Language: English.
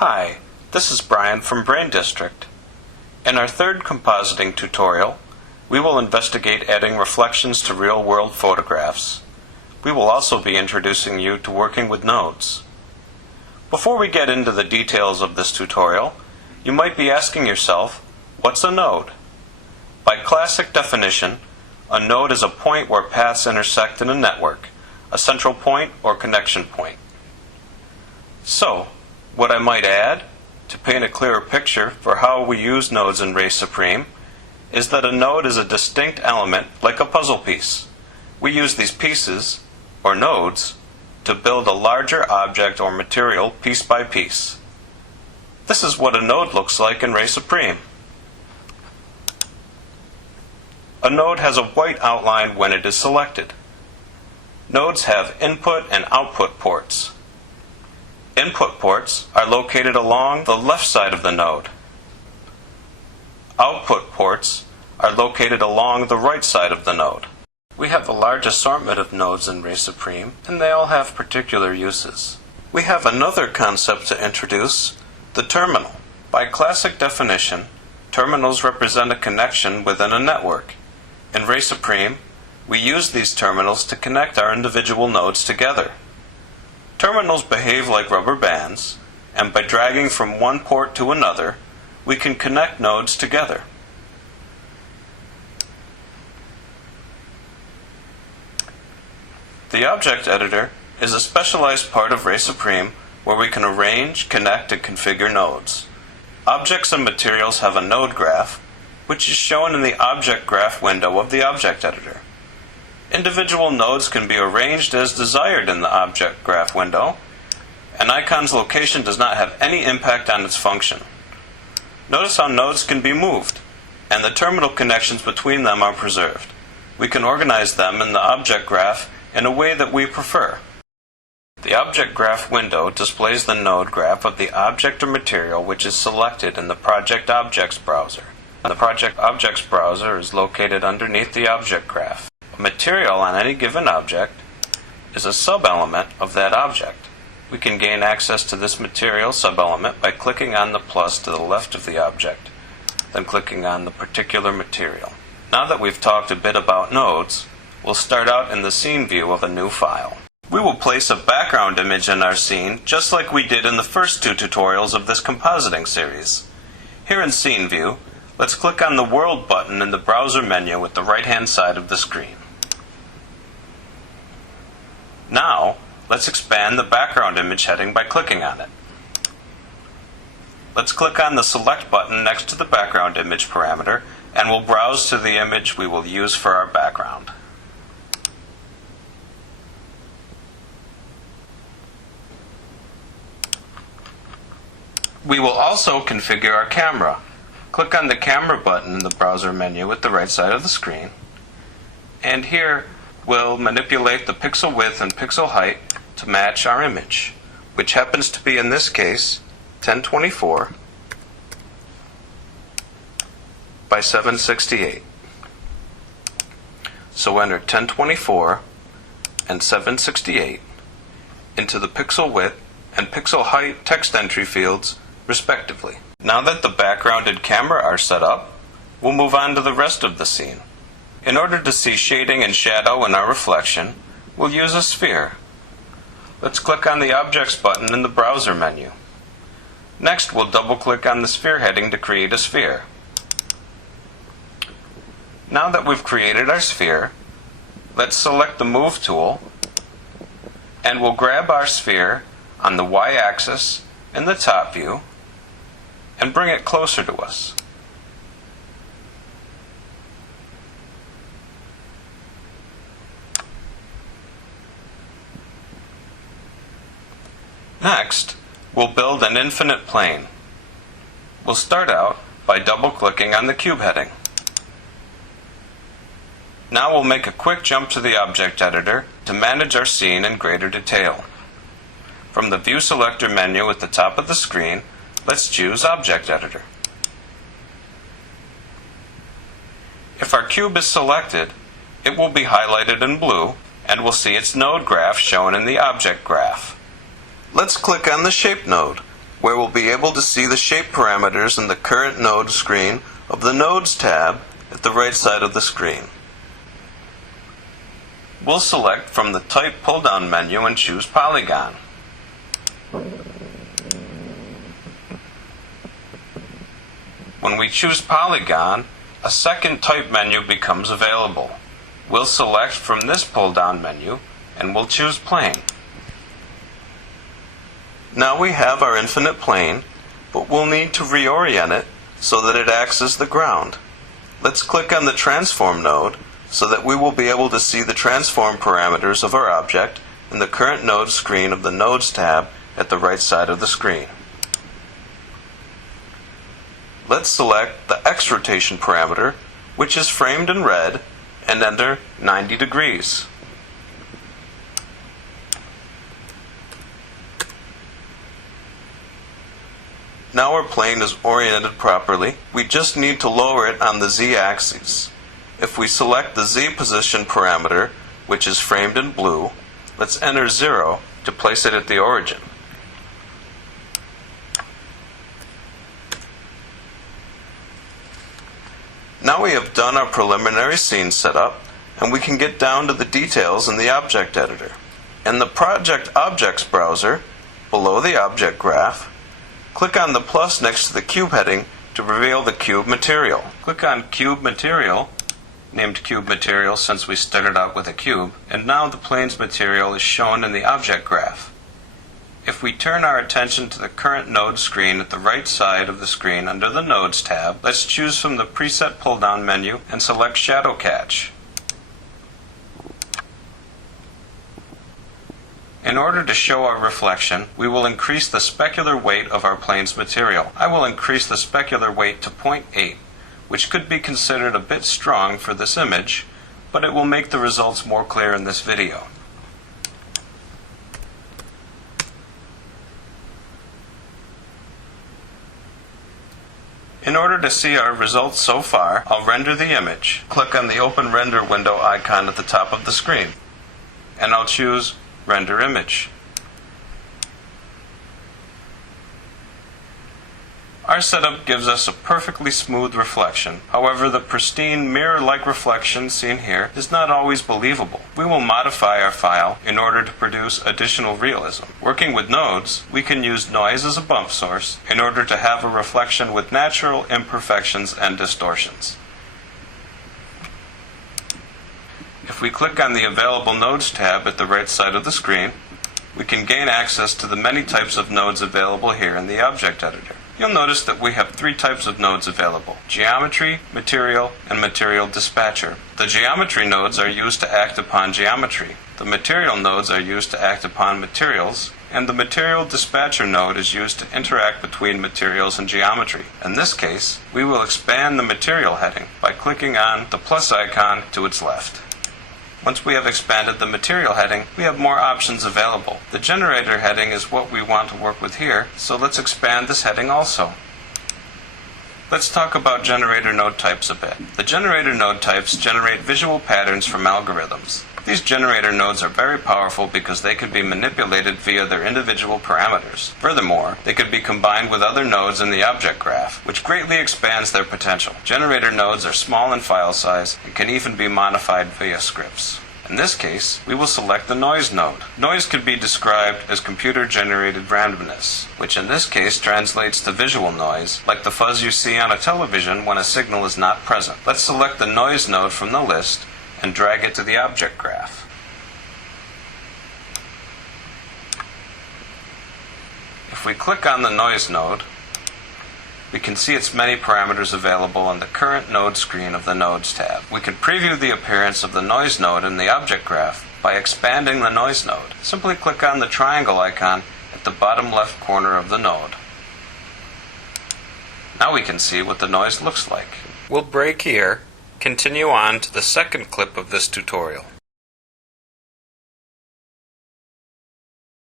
Hi, this is Brian from BrainDistrict. In our third compositing tutorial, we will investigate adding reflections to real-world photographs. We will also be introducing you to working with nodes. Before we get into the details of this tutorial, you might be asking yourself, what's a node? By classic definition, a node is a point where paths intersect in a network, a central point or connection point. So, what I might add, to paint a clearer picture for how we use nodes in RaySupreme, is that a node is a distinct element like a puzzle piece. We use these pieces, or nodes, to build a larger object or material piece by piece. This is what a node looks like in RaySupreme. A node has a white outline when it is selected. Nodes have input and output ports. Input ports are located along the left side of the node. Output ports are located along the right side of the node. We have a large assortment of nodes in RaySupreme, and they all have particular uses. We have another concept to introduce, the terminal. By classic definition, terminals represent a connection within a network. In RaySupreme, we use these terminals to connect our individual nodes together. Terminals behave like rubber bands, and by dragging from one port to another, we can connect nodes together. The object editor is a specialized part of RaySupreme where we can arrange, connect, and configure nodes. Objects and materials have a node graph, which is shown in the object graph window of the object editor. Individual nodes can be arranged as desired in the object graph window. An icon's location does not have any impact on its function. Notice how nodes can be moved, and the terminal connections between them are preserved. We can organize them in the object graph in a way that we prefer. The object graph window displays the node graph of the object or material which is selected in the Project Objects browser. The Project Objects browser is located underneath the object graph. A material on any given object is a sub-element of that object. We can gain access to this material sub-element by clicking on the plus to the left of the object, then clicking on the particular material. Now that we've talked a bit about nodes, we'll start out in the scene view of a new file. We will place a background image in our scene just like we did in the first two tutorials of this compositing series. Here in Scene View, let's click on the World button in the browser menu at the right-hand side of the screen. Now, let's expand the background image heading by clicking on it. Let's click on the Select button next to the background image parameter, and we'll browse to the image we will use for our background. We will also configure our camera. Click on the Camera button in the browser menu at the right side of the screen, and here we'll manipulate the pixel width and pixel height to match our image, which happens to be, in this case, 1024 by 768. So enter 1024 and 768 into the pixel width and pixel height text entry fields, respectively. Now that the background and camera are set up, we'll move on to the rest of the scene. In order to see shading and shadow in our reflection, we'll use a sphere. Let's click on the Objects button in the browser menu. Next, we'll double-click on the sphere heading to create a sphere. Now that we've created our sphere, let's select the Move tool, and we'll grab our sphere on the Y-axis in the top view and bring it closer to us. Next, we'll build an infinite plane. We'll start out by double-clicking on the cube heading. Now we'll make a quick jump to the object editor to manage our scene in greater detail. From the View Selector menu at the top of the screen, let's choose Object Editor. If our cube is selected, it will be highlighted in blue, and we'll see its node graph shown in the object graph. Let's click on the Shape node. where we'll be able to see the shape parameters in the current node screen of the Nodes tab at the right side of the screen. We'll select from the Type pull-down menu and choose Polygon. When we choose Polygon, a second Type menu becomes available. We'll select from this pull-down menu and we'll choose Plane. Now we have our infinite plane, but we'll need to reorient it so that it acts as the ground. Let's click on the Transform node so that we will be able to see the transform parameters of our object in the current node screen of the Nodes tab at the right side of the screen. Let's select the X rotation parameter, which is framed in red, and enter 90 degrees. Now our plane is oriented properly. We just need to lower it on the Z-axis. If we select the Z position parameter, which is framed in blue, let's enter 0 to place it at the origin. Now we have done our preliminary scene setup, and we can get down to the details in the object editor. In the Project Objects browser, below the object graph, click on the plus next to the cube heading to reveal the cube material. Click on Cube Material, named Cube Material since we started out with a cube, and now the plane's material is shown in the object graph. If we turn our attention to the current node screen at the right side of the screen under the Nodes tab, let's choose from the preset pull-down menu and select Shadow Catch. In order to show our reflection, we will increase the specular weight of our plane's material. I will increase the specular weight to 0.8, which could be considered a bit strong for this image, but it will make the results more clear in this video. In order to see our results so far, I'll render the image. Click on the Open Render window icon at the top of the screen, and I'll choose Render Image. Our setup gives us a perfectly smooth reflection. However, the pristine mirror-like reflection seen here is not always believable. We will modify our file in order to produce additional realism. Working with nodes, we can use noise as a bump source in order to have a reflection with natural imperfections and distortions. If we click on the Available Nodes tab at the right side of the screen, we can gain access to the many types of nodes available here in the object editor. You'll notice that we have 3 types of nodes available: Geometry, Material, and Material Dispatcher. The Geometry nodes are used to act upon geometry. The Material nodes are used to act upon materials, and the Material Dispatcher node is used to interact between materials and geometry. In this case, we will expand the Material heading by clicking on the plus icon to its left. Once we have expanded the Material heading, we have more options available. The Generator heading is what we want to work with here, so let's expand this heading also. Let's talk about generator node types a bit. The generator node types generate visual patterns from algorithms. These generator nodes are very powerful because they can be manipulated via their individual parameters. Furthermore, they could be combined with other nodes in the object graph, which greatly expands their potential. Generator nodes are small in file size and can even be modified via scripts. In this case, we will select the Noise node. Noise can be described as computer-generated randomness, which in this case translates to visual noise, like the fuzz you see on a television when a signal is not present. Let's select the Noise node from the list and drag it to the object graph. If we click on the Noise node, we can see its many parameters available on the current node screen of the Nodes tab. We can preview the appearance of the Noise node in the object graph by expanding the Noise node. Simply click on the triangle icon at the bottom left corner of the node. Now we can see what the noise looks like. We'll break here, continue on to the second clip of this tutorial.